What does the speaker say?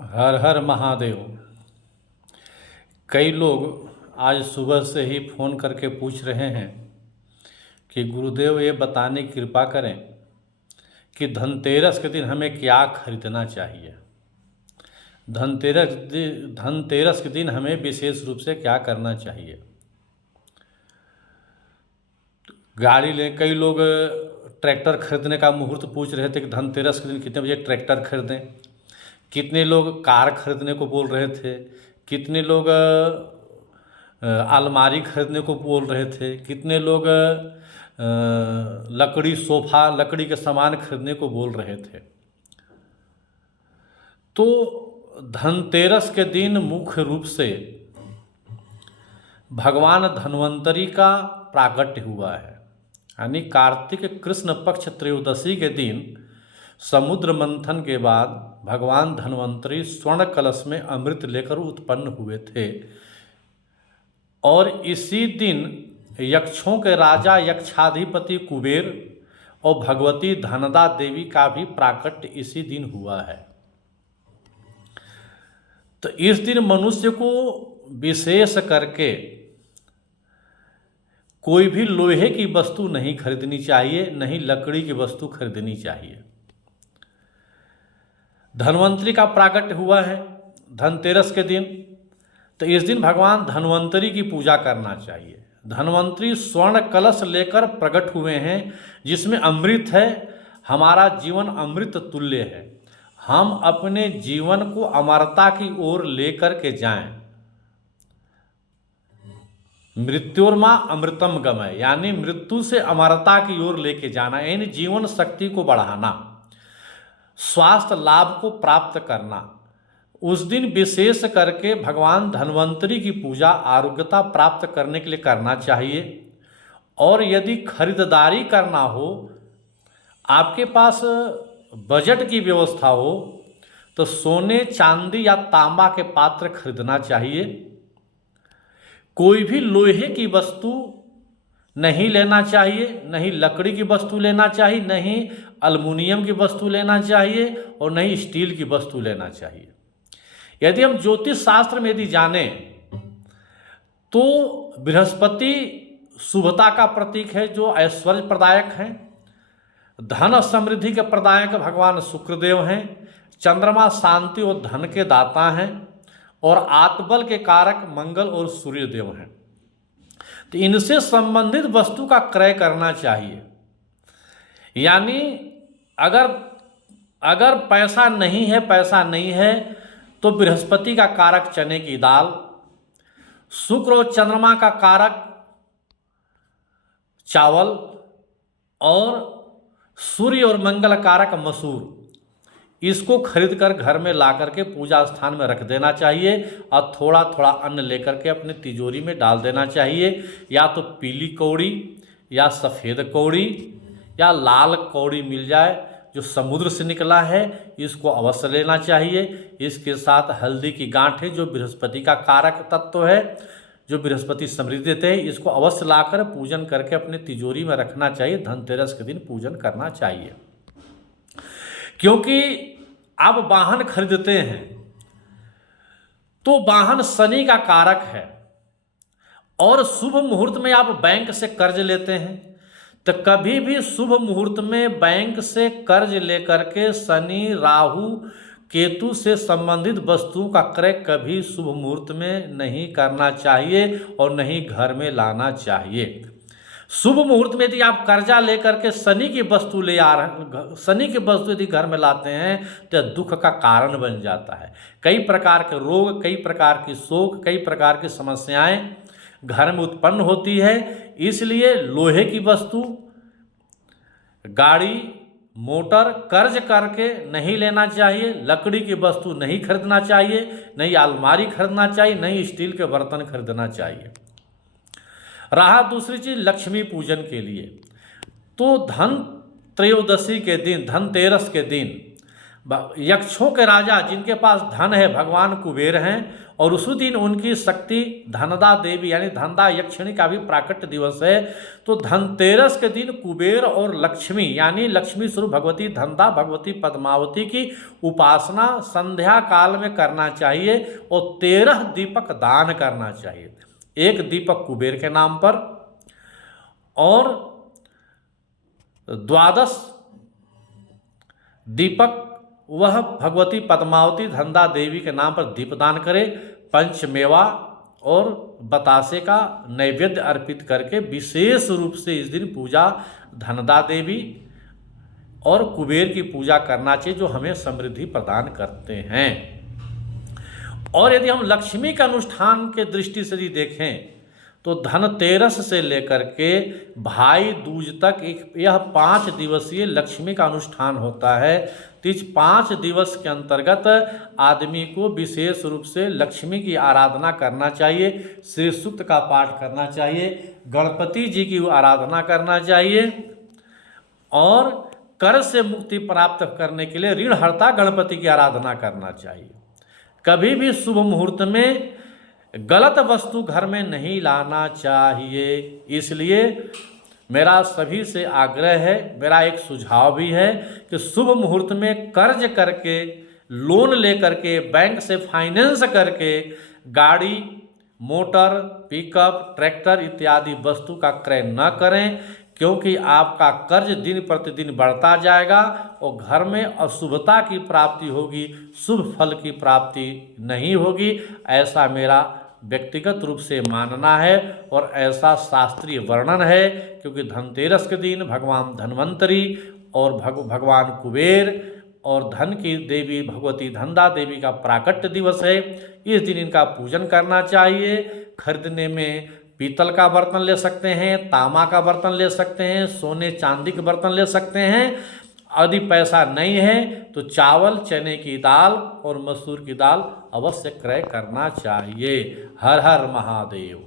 हर हर महादेव। कई लोग आज सुबह से ही फ़ोन करके पूछ रहे हैं कि गुरुदेव ये बताने की कृपा करें कि धनतेरस के दिन हमें क्या खरीदना चाहिए। धनतेरस के दिन हमें विशेष रूप से क्या करना चाहिए। गाड़ी ले कई लोग ट्रैक्टर खरीदने का मुहूर्त पूछ रहे थे कि धनतेरस के दिन कितने बजे ट्रैक्टर खरीदें। कितने लोग कार खरीदने को बोल रहे थे। कितने लोग अलमारी खरीदने को बोल रहे थे। कितने लोग लकड़ी सोफा लकड़ी के सामान खरीदने को बोल रहे थे। तो धनतेरस के दिन मुख्य रूप से भगवान धन्वंतरी का प्राकट्य हुआ है। यानी कार्तिक कृष्ण पक्ष त्रयोदशी के दिन समुद्र मंथन के बाद भगवान धन्वंतरी स्वर्ण कलश में अमृत लेकर उत्पन्न हुए थे। और इसी दिन यक्षों के राजा यक्षाधिपति कुबेर और भगवती धनदा देवी का भी प्राकट्य इसी दिन हुआ है। तो इस दिन मनुष्य को विशेष करके कोई भी लोहे की वस्तु नहीं खरीदनी चाहिए, नहीं लकड़ी की वस्तु खरीदनी चाहिए। धन्वंतरी का प्राकट्य हुआ है धनतेरस के दिन, तो इस दिन भगवान धन्वंतरी की पूजा करना चाहिए। धन्वंतरी स्वर्ण कलश लेकर प्रकट हुए हैं जिसमें अमृत है। हमारा जीवन अमृत तुल्य है। हम अपने जीवन को अमरता की ओर लेकर के जाएं। मृत्योर्मा अमृतम गमय, यानी मृत्यु से अमरता की ओर लेके जाना, यानी जीवन शक्ति को बढ़ाना, स्वास्थ्य लाभ को प्राप्त करना। उस दिन विशेष करके भगवान धन्वंतरी की पूजा आरोग्यता प्राप्त करने के लिए करना चाहिए। और यदि खरीदारी करना हो, आपके पास बजट की व्यवस्था हो, तो सोने चांदी या तांबा के पात्र खरीदना चाहिए। कोई भी लोहे की वस्तु नहीं लेना चाहिए, नहीं लकड़ी की वस्तु लेना चाहिए, नहीं एल्युमिनियम की वस्तु लेना चाहिए और नहीं स्टील की वस्तु लेना चाहिए। यदि हम ज्योतिष शास्त्र में यदि जाने तो बृहस्पति शुभता का प्रतीक है, जो ऐश्वर्य प्रदायक हैं। धन समृद्धि के प्रदायक भगवान शुक्रदेव हैं। चंद्रमा शांति और धन के दाता हैं। और आत्मबल के कारक मंगल और सूर्यदेव हैं। तो इनसे संबंधित वस्तु का क्रय करना चाहिए। यानी अगर पैसा नहीं है तो बृहस्पति का कारक चने की दाल, शुक्र और चंद्रमा का कारक चावल और सूर्य और मंगल कारक मसूर, इसको खरीद कर घर में ला करके पूजा स्थान में रख देना चाहिए। और थोड़ा थोड़ा अन्न लेकर के अपने तिजोरी में डाल देना चाहिए। या तो पीली कौड़ी या सफ़ेद कौड़ी या लाल कौड़ी मिल जाए जो समुद्र से निकला है, इसको अवश्य लेना चाहिए। इसके साथ हल्दी की गांठें, जो बृहस्पति का कारक तत्व है, जो बृहस्पति समृद्धि देते हैं, इसको अवश्य लाकर पूजन करके अपने तिजोरी में रखना चाहिए। धनतेरस के दिन पूजन करना चाहिए। क्योंकि आप वाहन खरीदते हैं तो वाहन शनि का कारक है। और शुभ मुहूर्त में आप बैंक से कर्ज लेते हैं, तो कभी भी शुभ मुहूर्त में बैंक से कर्ज लेकर के शनि राहु केतु से संबंधित वस्तुओं का क्रय कभी शुभ मुहूर्त में नहीं करना चाहिए और नहीं घर में लाना चाहिए। शुभ मुहूर्त में यदि आप कर्जा लेकर के शनि की वस्तु ले आ रहे, शनि की वस्तु यदि घर में लाते हैं तो दुख का कारण बन जाता है। कई प्रकार के रोग, कई प्रकार की शोक, कई प्रकार की समस्याएं घर में उत्पन्न होती है। इसलिए लोहे की वस्तु, गाड़ी, मोटर कर्ज करके नहीं लेना चाहिए। लकड़ी की वस्तु नहीं खरीदना चाहिए, नहीं अलमारी खरीदना चाहिए, नहीं स्टील के बर्तन खरीदना चाहिए। रहा दूसरी चीज लक्ष्मी पूजन के लिए, तो धन त्रयोदशी के दिन, धनतेरस के दिन यक्षों के राजा जिनके पास धन है भगवान कुबेर हैं, और उसी दिन उनकी शक्ति धनदा देवी यानी धनदा यक्षिणी का भी प्राकट्य दिवस है। तो धनतेरस के दिन कुबेर और लक्ष्मी यानी लक्ष्मी स्वरूप भगवती धनदा भगवती पद्मावती की उपासना संध्या काल में करना चाहिए और 13 दीपक दान करना चाहिए। एक दीपक कुबेर के नाम पर और 12 दीपक वह भगवती पद्मावती धनदा देवी के नाम पर दीपदान करे। पंचमेवा और बतासे का नैवेद्य अर्पित करके विशेष रूप से इस दिन पूजा धनदा देवी और कुबेर की पूजा करना चाहिए, जो हमें समृद्धि प्रदान करते हैं। और यदि हम लक्ष्मी के अनुष्ठान के दृष्टि से यदि देखें तो धनतेरस से लेकर के भाई दूज तक यह 5 दिवसीय लक्ष्मी का अनुष्ठान होता है। तो इस 5 दिवस के अंतर्गत आदमी को विशेष रूप से लक्ष्मी की आराधना करना चाहिए, श्री सूक्त का पाठ करना चाहिए, गणपति जी की आराधना करना चाहिए और कर्ज से मुक्ति प्राप्त करने के लिए ऋणहर्ता गणपति की आराधना करना चाहिए। कभी भी शुभ मुहूर्त में गलत वस्तु घर में नहीं लाना चाहिए। इसलिए मेरा सभी से आग्रह है, मेरा एक सुझाव भी है कि शुभ मुहूर्त में कर्ज करके, लोन लेकर के, बैंक से फाइनेंस करके गाड़ी, मोटर, पिकअप, ट्रैक्टर इत्यादि वस्तु का क्रय न करें, क्योंकि आपका कर्ज दिन प्रतिदिन बढ़ता जाएगा और घर में अशुभता की प्राप्ति होगी, शुभ फल की प्राप्ति नहीं होगी। ऐसा मेरा व्यक्तिगत रूप से मानना है और ऐसा शास्त्रीय वर्णन है, क्योंकि धनतेरस के दिन भगवान धन्वंतरी और भगवान कुबेर और धन की देवी भगवती धनदा देवी का प्राकट्य दिवस है। इस दिन इनका पूजन करना चाहिए। खरीदने में पीतल का बर्तन ले सकते हैं, तांबा का बर्तन ले सकते हैं, सोने चांदी के बर्तन ले सकते हैं। यदि पैसा नहीं है तो चावल, चने की दाल और मसूर की दाल अवश्य क्रय करना चाहिए। हर हर महादेव।